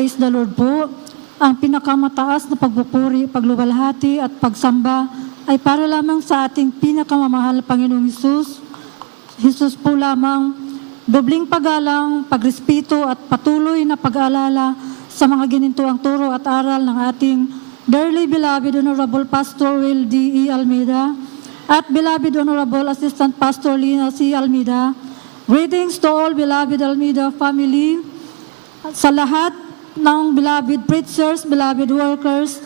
Praise the Lord po. Ang pinakamataas na pagpupuri, pagluwalhati at pagsamba ay para lamang sa ating pinakamamahal na Panginoong Hesus. Hesus po lamang, dobling paggalang, pagrespeto at patuloy na pag-aalala sa mga ginintuang turo at aral ng ating dearly beloved Honorable Pastor Will D. E. Almeida at beloved Honorable Assistant Pastor Lina C. Almeida. Greetings to all beloved Almeida family, sa lahat ng beloved preachers, beloved workers,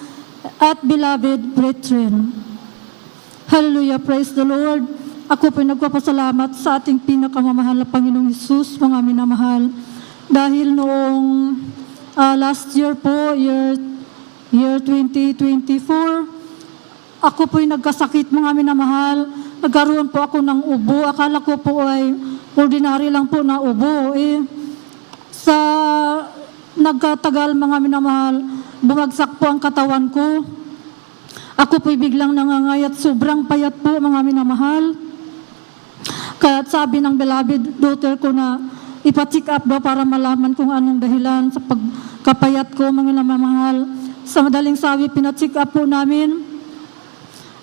at beloved brethren. Hallelujah, praise the Lord. Ako po'y nagpapasalamat sa ating pinakamamahal na Panginoong Hesus, mga minamahal. Dahil noong last year po, year 2024, ako po'y nagkasakit, mga minamahal. Nagkaroon po ako ng ubo. Akala ko po ay ordinary lang po na ubo. Sa nagkatagal, mga minamahal, bumagsak po ang katawan ko. Ako po'y biglang nangangayat, sobrang payat po, mga minamahal. Kaya sabi ng beloved daughter ko na ipa-check up daw para malaman kung anong dahilan sa pagkapayat ko, mga minamahal. Sa madaling sabi, pina-check up po namin.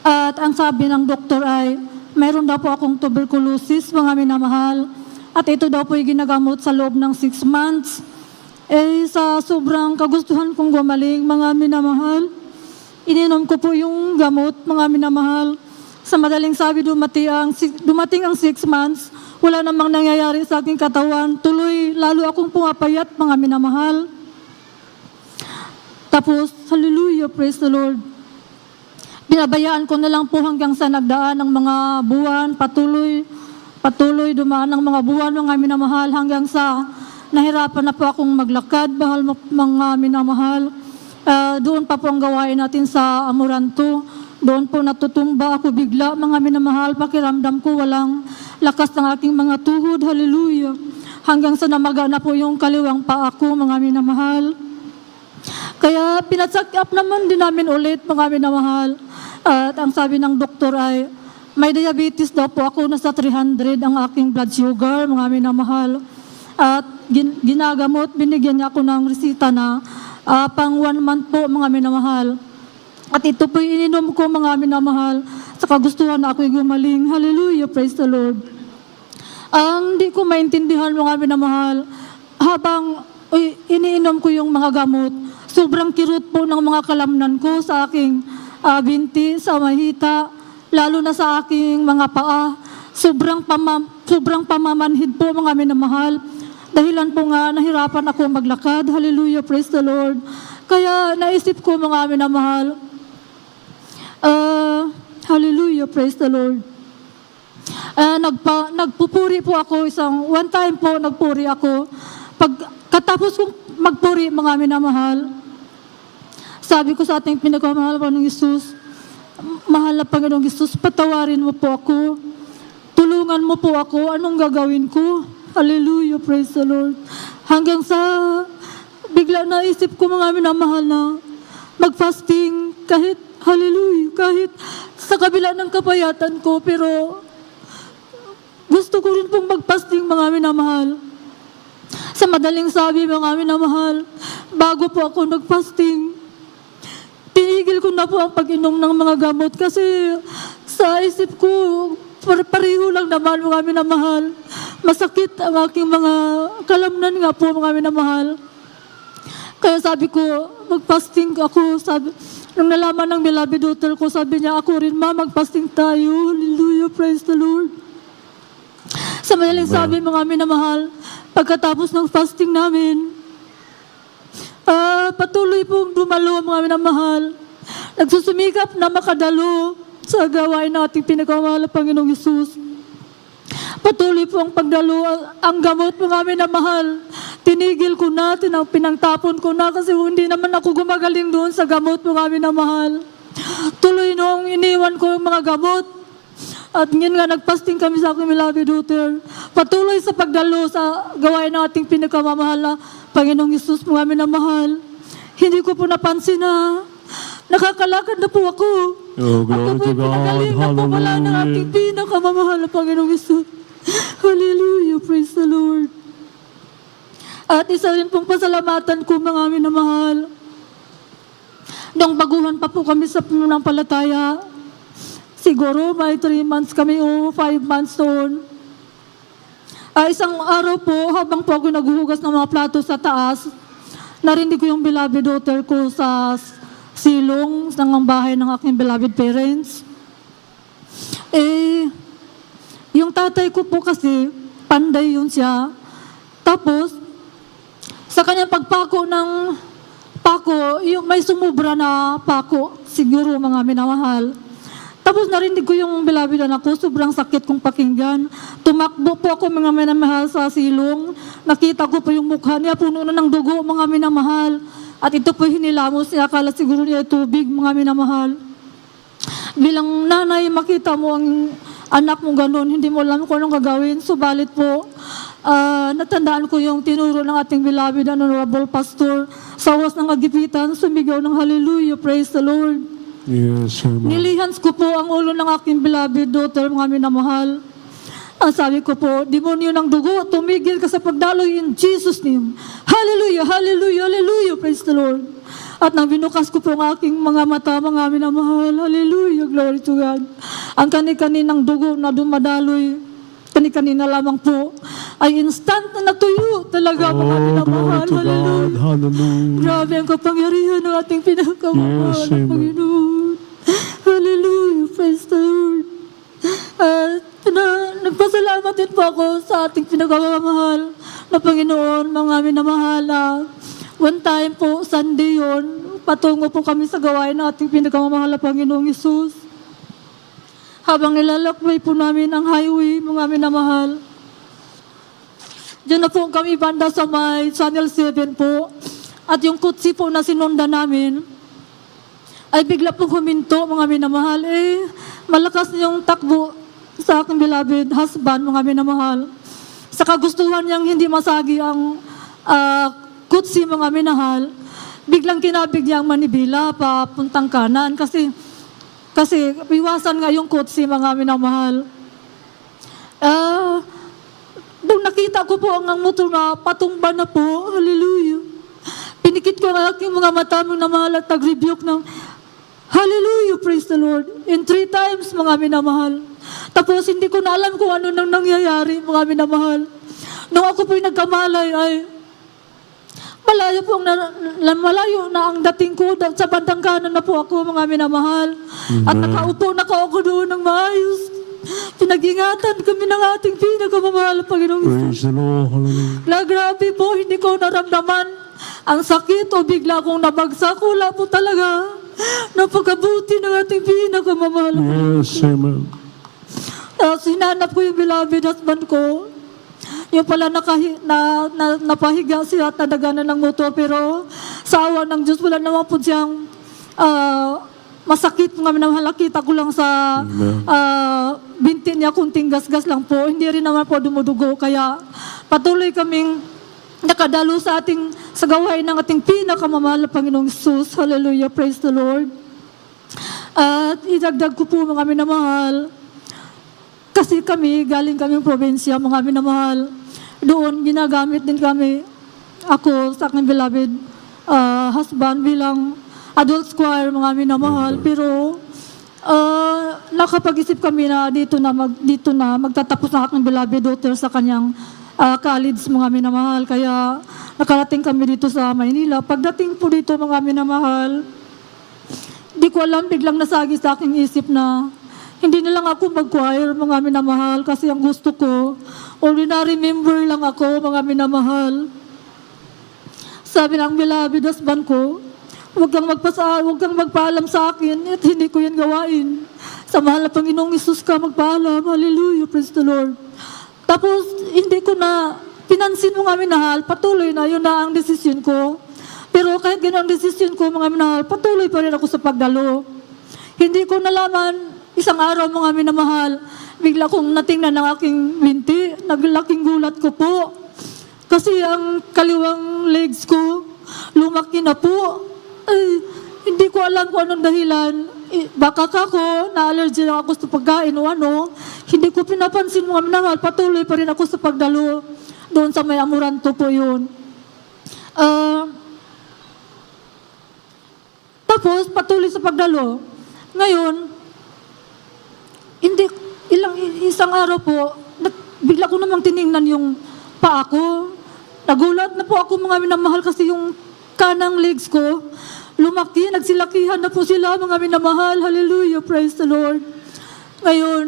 At ang sabi ng doktor ay, mayroon daw po akong tuberculosis, mga minamahal. At ito daw po yung ginagamot sa loob ng 6 months. Sa sobrang kagustuhan kong gumaling, mga minamahal, ininom ko po yung gamot, mga minamahal. Sa madaling sabi, dumating ang 6 months, wala namang nangyayari sa aking katawan. Tuloy, lalo akong pumapayat, mga minamahal. Tapos, hallelujah, praise the Lord. Binabayaan ko na lang po hanggang sa nagdaan ng mga buwan, patuloy dumaan ng mga buwan, mga minamahal, hanggang sa nahirapan na po akong maglakad, mahal mga minamahal. Doon pa po ang gawain natin sa Amoranto. Doon po natutumba ako bigla, mga minamahal. Pakiramdam ko walang lakas ng aking mga tuhod, hallelujah. Hanggang sa namaga na po yung kaliwang paa ko, mga minamahal. Kaya pinacheck up naman din namin ulit, mga minamahal. At ang sabi ng doktor ay, may diabetes daw po ako, nasa 300 ang aking blood sugar, mga minamahal. At ginagamot, binigyan niya ako ng resita na pang 1 month po, mga minamahal. At ito po ininom ko, mga minamahal, sa kagustuhan na ako'y gumaling. Hallelujah, praise the Lord. Ang di ko maintindihan, mga minamahal, habang iniinom ko yung mga gamot, sobrang kirot po ng mga kalamnan ko sa aking binti, sa mahita, lalo na sa aking mga paa. Sobrang pamamanhid po, mga minamahal. Dahilan po nga, nahirapan ako maglakad. Hallelujah, praise the Lord. Kaya naisip ko, mga minamahal, hallelujah, praise the Lord. Nagpupuri po ako, one time po, nagpuri ako. Pagkatapos kong magpuri, mga minamahal, sabi ko sa ating pinagmamahal ng Hesus, mahal na Panginoong Hesus, patawarin mo po ako. Tulungan mo po ako. Anong gagawin ko? Hallelujah, praise the Lord. Hanggang sa bigla naisip ko, mga minamahal, na mag-fasting kahit, hallelujah, kahit sa kabila ng kapayatan ko, pero gusto ko rin pong mag-fasting, mga minamahal. Sa madaling sabi, mga minamahal, bago po ako nag-fasting, tinigil ko na po ang pag-inom ng mga gamot kasi sa isip ko, pareho lang naman, mga minamahal. Masakit ang aking mga kalamnan nga po, mga minamahal. Kaya sabi ko, mag-fasting ako. Nung nalaman ng beloved daughter ko, sabi niya, ako rin, ma, mag-fasting tayo. Hallelujah, praise the Lord. Sa madaling sabi, mga minamahal, pagkatapos ng fasting namin, patuloy pong dumalo, mga minamahal. Nagsusumikap na makadalo sa gawain nating pinagmamahal ng Panginoong Hesus. Patuloy po ang pagdalo, ang gamot, mga minamahal. Tinigil ko na, pinangtapon ko na kasi hindi naman ako gumagaling doon sa gamot, mga minamahal. Tuloy nung iniwan ko yung mga gamot. At ngayon nga, nagpasting kami sa aking beloved daughter. Patuloy sa pagdalo sa gawain nating pinagmamahal na Panginoong Hesus, mga minamahal. Hindi ko po napansin na nakakalakad na po ako. Oh, glory to God. Pinagaling na po pala ng ating pinakamamahal na Panginoong Hesus. Hallelujah, praise the Lord. At isa rin pong pasalamatan ko mga minamahal. Nung baguhan pa po kami sa pananampalataya, siguro may 3 months kami o 5 months noon. Isang araw po, habang po ako naghuhugas ng mga plato sa taas, narinig ko yung beloved daughter ko sa silong ng bahay ng aking beloved parents. Yung tatay ko po kasi, panday yun siya. Tapos, sa kanyang pagpako ng pako, yung may sumubra na pako, siguro mga minamahal. Tapos narinig ko yung beloved anak ko, sobrang sakit kong pakinggan. Tumakbo po ako mga minamahal sa silong. Nakita ko po yung mukha niya, puno na ng dugo mga minamahal. At ito po hinilamos niya, akala siguro niya tubig mga minamahal. Bilang nanay, makita mo ang anak mo ganun, hindi mo alam kung anong gagawin. Subalit po, natandaan ko yung tinuro ng ating beloved honorable pastor sa oras ng agipitan, sumigaw ng hallelujah, praise the Lord. Yes, sir. Nilihans ko po ang ulo ng aking beloved daughter, mga minamahal. Ang sabi ko po, demonyo ng dugo, tumigil ka sa pagdaloy in Jesus' name. Hallelujah, hallelujah, hallelujah, praise the Lord. At nang binukas ko po ang aking mga mata, mga minamahal, hallelujah, glory to God. Ang kani-kaninang dugo na dumadaloy, kani-kanina lamang po, ay instant na natuyo talaga, mga minamahal, hallelujah. Hallelujah. Grabe ang kapangyarihan ng ating pinakamamahal Yes, na amen. Panginoon. Hallelujah, praise the Lord. At nagpasalamat din po ako sa ating pinakamamahal na Panginoon, mga minamahal na one time po, Sunday yun, patungo po kami sa gawain ng ating pinakamamahal na Panginoong Hesus. Habang nilalakbay po namin ang highway, mga minamahal, diyan na po kami banda sa may Channel 7 po. At yung kutsi po na sinunda namin, ay bigla pong huminto, mga minamahal. Malakas yung takbo sa aking beloved husband, mga minamahal. Sa kagustuhan niyang hindi masagi ang kutsi, mga minahal, biglang kinabig niyang manibila papuntang kanan kasi iwasan nga yung kutsi, mga minamahal. Nung nakita ko po ang motor na patumba na po, hallelujah. Pinikit ko ang aking mga mata, mga minamahal, at nag-rebuke ng hallelujah, praise the Lord. In 3 times, mga minamahal. Tapos hindi ko na alam kung ano nang nangyayari, mga minamahal. Nung ako po'y nagkamalay ay malayo na ang dating ko. Sa bandang kanan na po ako, mga minamahal. At nakaupo na ako doon ng maayos. Pinag-ingatan kami ng ating pinakamamahal, Panginoong Hesus. Praise the Lord. Hallelujah. Grabe po, hindi ko naramdaman ang sakit o bigla kong nabagsak. Wala po talaga. Napakabuti ng ating pinakamamahal. Yes, amen. Hinanap ko yung beloved husband ko. Yung pala napahiga siya at nadaganan ng motor, pero sa awa ng Diyos, wala naman po siyang masakit. Mga minamahal, nakita ko lang sa binti niya, kunting gasgas lang po. Hindi rin naman po dumudugo. Kaya patuloy kaming nakadalo sa gawain ng ating pinakamamahal na Panginoong Hesus. Hallelujah, praise the Lord. At idagdag ko po, mga minamahal, kasi galing kaming probinsya, mga minamahal. Doon, ginagamit din kami, ako sa aking beloved husband bilang adult choir, mga minamahal. Pero nakapag-isip kami na dito na magtatapos na aking beloved daughter sa kanyang college, mga minamahal. Kaya nakarating kami dito sa Maynila. Pagdating po dito, mga minamahal, di ko alam, biglang nasagi sa aking isip na hindi na lang ako mag-choir, mga minamahal, kasi ang gusto ko, ordinary member lang ako, mga minamahal. Sabi ng beloved husband ko, huwag kang magpaalam sa akin at hindi ko yan gawain. Sa mahal na Panginoong Hesus ka magpaalam. Hallelujah, praise the Lord. Tapos, hindi ko na pinansin, mga minahal, patuloy na, yun na ang desisyon ko. Pero kahit gano'n ang desisyon ko, mga minahal, patuloy pa rin ako sa pagdalo. Hindi ko nalaman, isang araw, mga minamahal, bigla kong natingnan ng aking binti, naglaking gulat ko po. Kasi ang kaliwang legs ko, lumaki na po. Ay, hindi ko alam kung anong dahilan. Baka ako, na-allergy lang ako sa pagkain o ano. Hindi ko pinapansin, mga minamahal, patuloy pa rin ako sa pagdalo. Doon sa may Amoranto po yun. Ah, tapos, patuloy sa pagdalo. Ngayon, isang araw po, bigla ko namang tiningnan yung paa ko. Nagulat na po ako, mga minamahal, kasi yung kanang legs ko, lumaki, nagsilakihan na po sila, mga minamahal. Hallelujah, praise the Lord. Ngayon,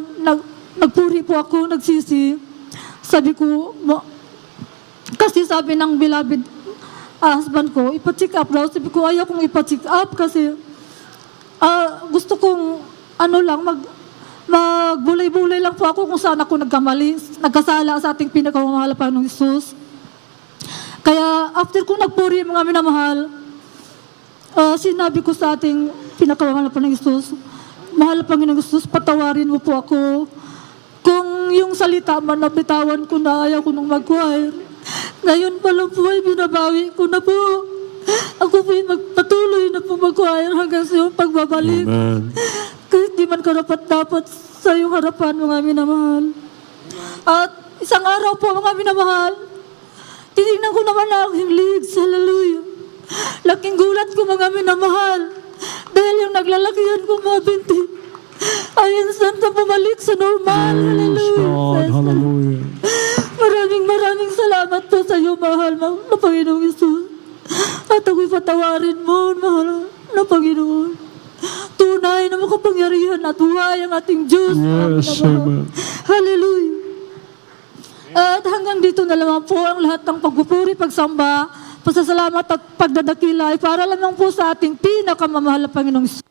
nagpuri po ako, nagsisi. Sabi ko, kasi sabi ng beloved husband ko, ipa-check up daw. Sabi ko, ayaw kong ipa-check up kasi gusto kong magbulay-bulay lang po ako kung saan ako nagkamali, nagkasala sa ating pinakamamahal pa ng Jesus. Kaya after ko nagpuri, mga minamahal, sinabi ko sa ating pinakamamahal pa ng Jesus, mahal na Panginoong Jesus, patawarin mo po ako. Kung yung salita man nabitawan ko na ayaw ko nung mag-choir, ngayon pa lang po ay binabawi ko na po. Ako po ay magpatuloy na po mag-choir hanggang sa iyong pagbabalik. Amen. Kahit di man karapat-dapat sa iyong harapan, mga minamahal. At isang araw po, mga minamahal, tinignan ko naman na aking legs. Hallelujah. Laking gulat ko, mga minamahal. Dahil yung naglalakihan ko, mga binti, ay instant na bumalik sa normal. Praise Hallelujah. God. Praise the Lord. Hallelujah. Maraming salamat po sa iyo, mahal na Panginoong Isus. At ako'y patawarin mo, mahal na Panginoon. Tunay na makapangyarihan at buhay ang ating Diyos. Yes, amen. Hallelujah. At hanggang dito na lamang po ang lahat ng pagpupuri, pagsamba, pasasalamat at pagdadakila ay para lamang po sa ating pinakamamahal na Panginoong Isus.